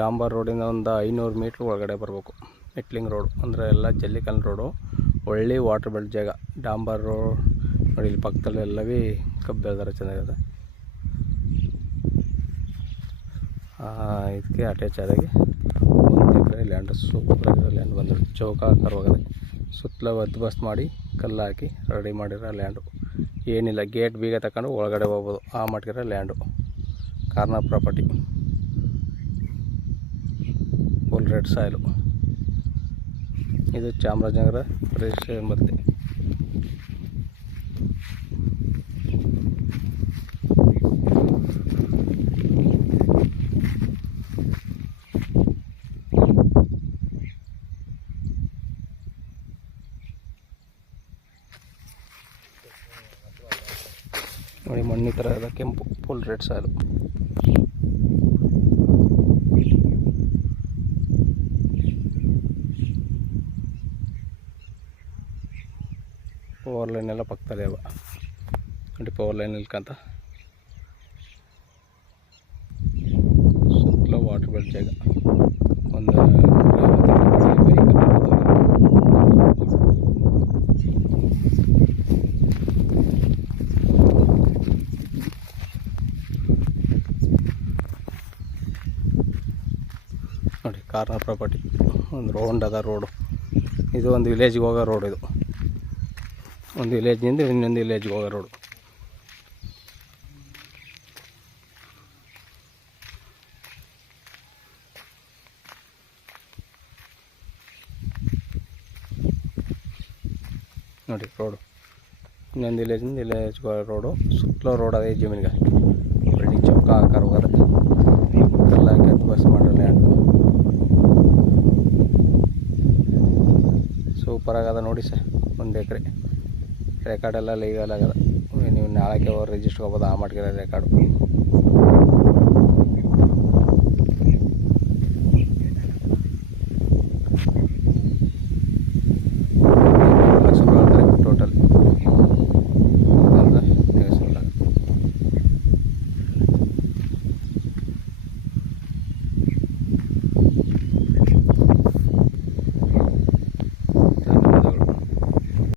ಡಾಂಬರ್ ರೋಡಿಂದ ಒಂದು 500 ಮೀಟ್ರ್ ಒಳಗಡೆ ಬರಬೇಕು. ಮೆಟ್ಲಿಂಗ್ ರೋಡು ಅಂದರೆ ಎಲ್ಲ ಜಲ್ಲಿಕಲ್ ರೋಡು, ಒಳ್ಳೆ ವಾಟರ್ ಬೆಲ್ಟ್ ಜಾಗ. ಡಾಂಬರ್ ರೋಡ್ ನೋಡಿ, ಇಲ್ಲಿ ಪಕ್ಕದಲ್ಲಿ ಎಲ್ಲವೇ ಕಬ್ಬು ಬೆಳೆದಾರೆ, ಚೆನ್ನಾಗಿದೆ. ಇದಕ್ಕೆ ಅಟ್ಯಾಚ್ ಆದಾಗೆ 1 ಎಕರೆ ಲ್ಯಾಂಡ್, ಸೂಪರಾಗಿರೋ ಲ್ಯಾಂಡ್ ಬಂದು ಚೌಕಾಕಾರವಾಗಿದೆ. ಸುತ್ತಲೂ ಬಸ್ ಮಾಡಿ ಕಲ್ಲು ಹಾಕಿ ರೆಡಿ ಮಾಡಿರೋ ಲ್ಯಾಂಡು. ಏನಿಲ್ಲ, ಗೇಟ್ ಬೀಗ ತಗೊಂಡು ಒಳಗಡೆ ಹೋಗ್ಬೋದು, ಆ ಮಟ್ಟಿಗಿರೋ land. Corner property, full red soil. ಇದು ಚಾಮರಾಜನಗರ ರಿಜಿಸ್ಟ್ರೇಷನ್ ಬರುತ್ತೆ. ನೋಡಿ, ಮಣ್ಣಿ ಥರ ಇದೆ, ಕೆಂಪು, full red soil. Power line ಎಲ್ಲ ಪಕ್ಕದಲ್ಲಿ ಅವ ನೋಡಿ, ಪವರ್ ಲೈನ್ ನಿಲ್ಕಂತ ಸುತ್ತಲೂ ವಾಟರ್ ಬೆಲ್ಟ್ ಜಾಗ. ಒಂದು ಬೈಕ್ ನೋಡಿ, ಕಾರ್ನರ್ ಪ್ರಾಪರ್ಟಿ. ಒಂದು ರೌಂಡ್ ಅದ ರೋಡು. ಇದು ಒಂದು ವಿಲೇಜ್ಗೆ ಹೋಗೋ ರೋಡ್. ಇದು ಒಂದು ವಿಲೇಜ್ನಿಂದ ಇನ್ನೊಂದು ವಿಲೇಜ್ಗೆ ಹೋಗೋ ರೋಡು. ನೋಡಿ ರೋಡು, ಇನ್ನೊಂದು ವಿಲೇಜ್ನಿಂದ ವಿಲೇಜ್ಗೆ ಹೋಗೋ ರೋಡು. ಸುತ್ತಲೂ ರೋಡ್ ಅದೇ ಜಮೀನಿಗೆ ಒಳ್ಳೆ ಚೌಕ ಆಕಾರ ಹೋಗೋದು. ಕಲ್ಲು ಹಾಕಿ ಅದು ಬಸ್ ಮಾಡೋ ಲ್ಯಾಂಡು. ಸೂಪರ್ ಆಗದ ನೋಡಿ ಸರ್. 1 ಎಕರೆ ರೆಕಾರ್ಡೆಲ್ಲ ಲೀಗಲ್ ಆಗದ. ನೀವು ನಾಳೆಗೆ ರಿಜಿಸ್ಟ್ರ್ ಹೋಗ್ಬೋದು, ಆ ಮಟ್ಟಿಗೆ ರೆಕಾರ್ಡು.